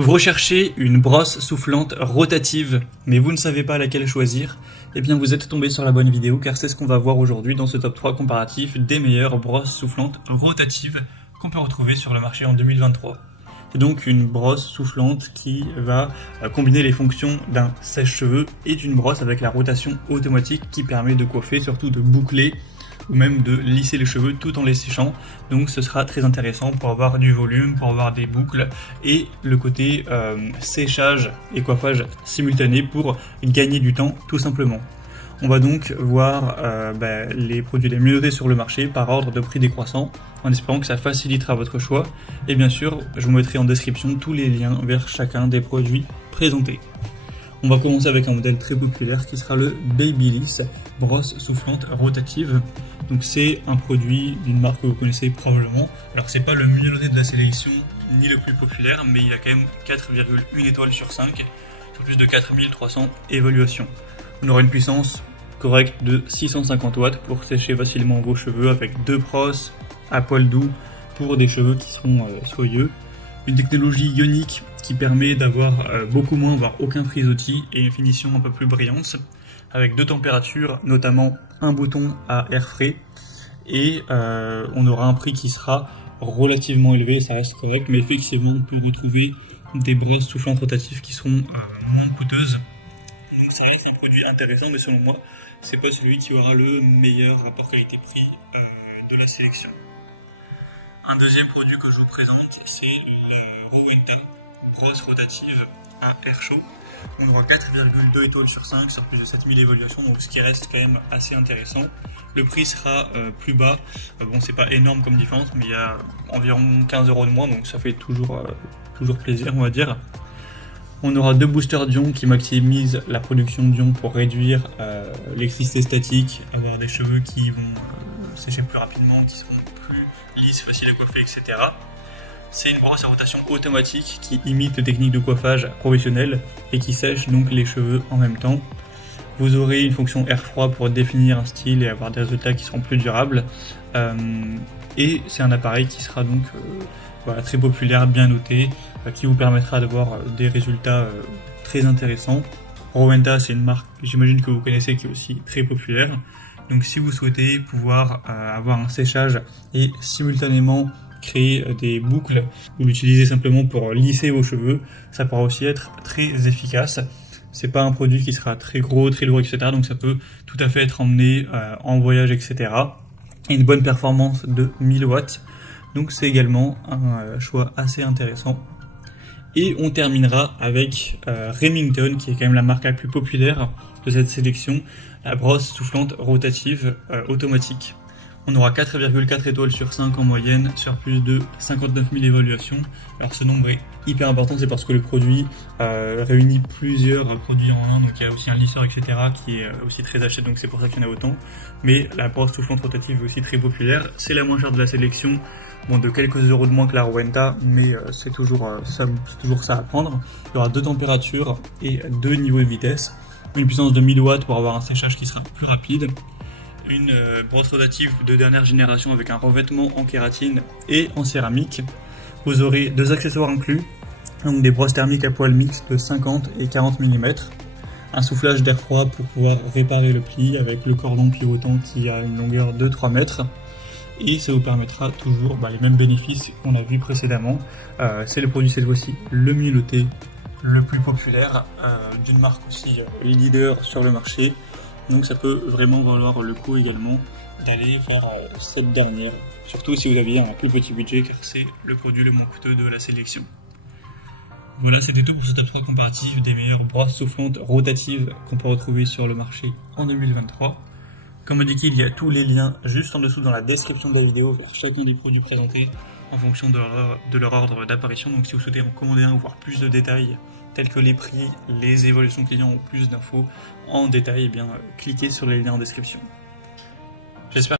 Vous recherchez une brosse soufflante rotative, mais vous ne savez pas laquelle choisir? Eh bien vous êtes tombé sur la bonne vidéo car c'est ce qu'on va voir aujourd'hui dans ce top 3 comparatif des meilleures brosses soufflantes rotatives qu'on peut retrouver sur le marché en 2023. C'est donc une brosse soufflante qui va combiner les fonctions d'un sèche-cheveux et d'une brosse avec la rotation automatique qui permet de coiffer, surtout de boucler ou même de lisser les cheveux tout en les séchant. Donc ce sera très intéressant pour avoir du volume, pour avoir des boucles et le côté séchage et coiffage simultané pour gagner du temps tout simplement. On va donc voir les produits les mieux notés sur le marché par ordre de prix décroissant, en espérant que ça facilitera votre choix. Et bien sûr, je vous mettrai en description tous les liens vers chacun des produits présentés. On va commencer avec un modèle très populaire qui sera le Babyliss brosse soufflante rotative. Donc c'est un produit d'une marque que vous connaissez probablement. Alors c'est pas le mieux noté de la sélection ni le plus populaire, mais il a quand même 4,1 étoiles sur 5 sur plus de 4300 évaluations. On aura une puissance correcte de 650 watts pour sécher facilement vos cheveux avec deux brosses à poil doux pour des cheveux qui seront soyeux. Une technologie ionique qui permet d'avoir beaucoup moins, voire aucun frisottis et une finition un peu plus brillante, avec deux températures, notamment un bouton à air frais, et on aura un prix qui sera relativement élevé, ça reste correct, mais effectivement on peut retrouver des brosses soufflantes rotatives qui seront moins coûteuses. Donc ça reste un produit intéressant, mais selon moi, c'est pas celui qui aura le meilleur rapport qualité-prix de la sélection. Un deuxième produit que je vous présente, c'est le Rowenta brosse rotative à air chaud. On aura 4,2 étoiles sur 5 sur plus de 7000 évaluations, donc ce qui reste quand même assez intéressant. Le prix sera plus bas, bon c'est pas énorme comme différence, mais il y a environ 15 € de moins, donc ça fait toujours plaisir on va dire. On aura deux boosters d'ion qui maximisent la production d'ion pour réduire l'électricité statique, avoir des cheveux qui vont sécher plus rapidement, qui seront plus lisses, faciles à coiffer, etc. C'est une brosse à rotation automatique qui imite les techniques de coiffage professionnelles et qui sèche donc les cheveux en même temps. Vous aurez une fonction air froid pour définir un style et avoir des résultats qui seront plus durables. Et c'est un appareil qui sera donc très populaire, bien noté, qui vous permettra d'avoir des résultats très intéressants. Rowenta, c'est une marque, j'imagine que vous connaissez, qui est aussi très populaire. Donc si vous souhaitez pouvoir avoir un séchage et simultanément créer des boucles ou l'utiliser simplement pour lisser vos cheveux, ça pourra aussi être très efficace. C'est pas un produit qui sera très gros, très lourd, etc. Donc ça peut tout à fait être emmené en voyage, etc. Et une bonne performance de 1000 watts. Donc c'est également un choix assez intéressant. Et on terminera avec Remington, qui est quand même la marque la plus populaire de cette sélection, la brosse soufflante rotative automatique. On aura 4,4 étoiles sur 5 en moyenne sur plus de 59 000 évaluations. Alors ce nombre est hyper important, c'est parce que le produit réunit plusieurs produits en un, donc il y a aussi un lisseur, etc. qui est aussi très acheté, donc c'est pour ça qu'il y en a autant. Mais la brosse soufflante rotative est aussi très populaire, c'est la moins chère de la sélection, bon, de quelques euros de moins que la Rowenta, mais c'est toujours ça à prendre. Il y aura deux températures et deux niveaux de vitesse, une puissance de 1000 watts pour avoir un séchage qui sera plus rapide, une brosse rotative de dernière génération avec un revêtement en kératine et en céramique. Vous aurez deux accessoires inclus, donc des brosses thermiques à poil mixte de 50 et 40 mm, un soufflage d'air froid pour pouvoir réparer le pli avec le cordon pivotant qui a une longueur de 3 mètres, et ça vous permettra toujours les mêmes bénéfices qu'on a vu précédemment. C'est le produit cette fois-ci le mieux noté, le plus populaire, d'une marque aussi leader sur le marché. Donc ça peut vraiment valoir le coup également d'aller vers cette dernière, surtout si vous aviez un plus petit budget, car c'est le produit le moins coûteux de la sélection. Voilà, c'était tout pour ce top 3 comparatif des meilleures brosses soufflantes rotatives qu'on peut retrouver sur le marché en 2023. Comme indiqué, il y a tous les liens juste en dessous dans la description de la vidéo vers chacun des produits présentés en fonction de leur ordre d'apparition. Donc si vous souhaitez en commander un ou voir plus de détails tels que les prix, les évaluations clients ou plus d'infos en détail, cliquez sur les liens en description. J'espère